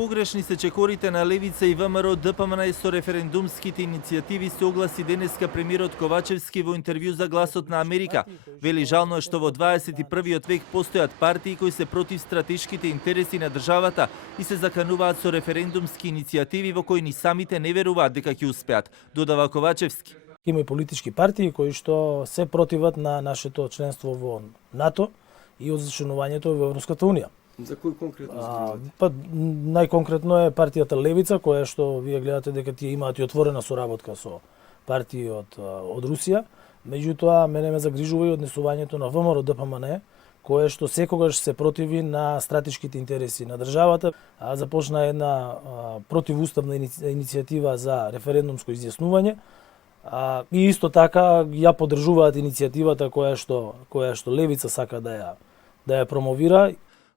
Погрешни се чекорите на Левица и ВМРО ДПМН со референдумските иницијативи, се огласи денеска премиерот Ковачевски во интервју за Гласот на Америка. Вели жално е што во 21. век постојат партии кои се против стратешките интереси на државата и се закануваат со референдумски иницијативи во кои ни самите не веруваат дека ќе успеат, додава Ковачевски. Има и политички партии кои што се противат на нашето членство во НАТО и одзачинувањето во Европската унија. За кој конкретно? Најконкретно е партијата Левица, која што вие гледате дека тие имаат и отворена соработка со партии од Русија. Меѓутоа, мене ме загрижува и однесувањето на ВМРО ДПМН, кое што секогаш се противи на стратешките интереси на државата. Започна една противуставна иницијатива за референдумско изјаснување. И исто така ја поддржуваат иницијативата која што Левица сака да ја промовира.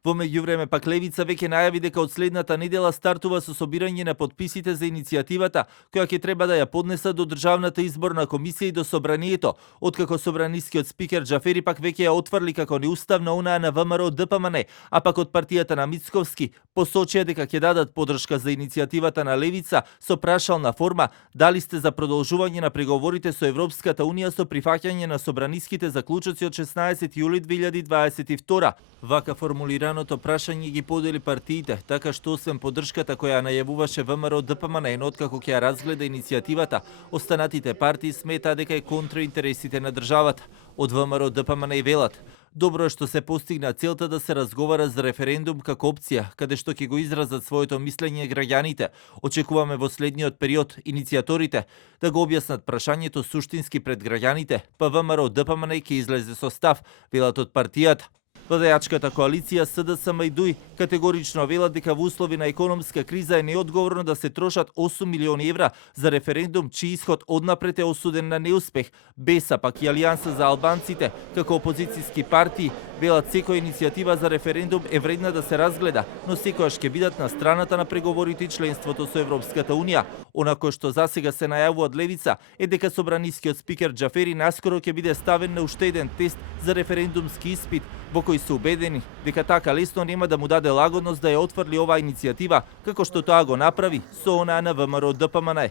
Во меѓувреме пак Левица веќе најави дека од следната недела стартува со собирање на подписите за иницијативата, која ќе треба да ја поднесат до Државната изборна комисија и до Собранието, откако собранискиот спикер Џафери пак веќе ја отврли како неуставна онаа на ВМРО ДПМН, а пак од партијата на Мицковски посочија дека ќе дадат подршка за иницијативата на Левица со прашална форма дали сте за продолжување на преговорите со Европската унија со прифаќање на собраниските заклучоци од 16 јули 2022. Вака формулираното прашање ги подели партиите, така што освен поддршката која најавуваше ВМРО ДПМН, откако ќе ја разгледа иницијативата, останатите партии сметаа дека е контра интересите на државата. Од ВМРО ДПМН и велат: добро е што се постигна целта да се разговара за референдум како опција, каде што ќе го изразат своето мислење граѓаните. Очекуваме во следниот период иницијаторите да го објаснат прашањето суштински пред граѓаните, па ВМРО ДПМН ќе излезе со став, велат од партијата. Владеачката коалиција СДСМ и ДУИ категорично велат дека во услови на економска криза е неодговорно да се трошат 8 милиони евра за референдум чиј исход однапред е осуден на неуспех. БЕСА пак и Алијанса за албанците, како опозицијски партии, велат секоја иницијатива за референдум е вредна да се разгледа, но секојаш ќе бидат на страната на преговорите и членството со Европската унија. Онако што засега се најавува од Левица е дека собранискиот спикер Џафери наскоро ќе биде ставен на уште еден тест за референдумски испит, во кој се убедени дека така лесно нема да му даде лагодност да ја отврли оваа иницијатива, како што тоа го направи со онаа на ВМРО ДПМН.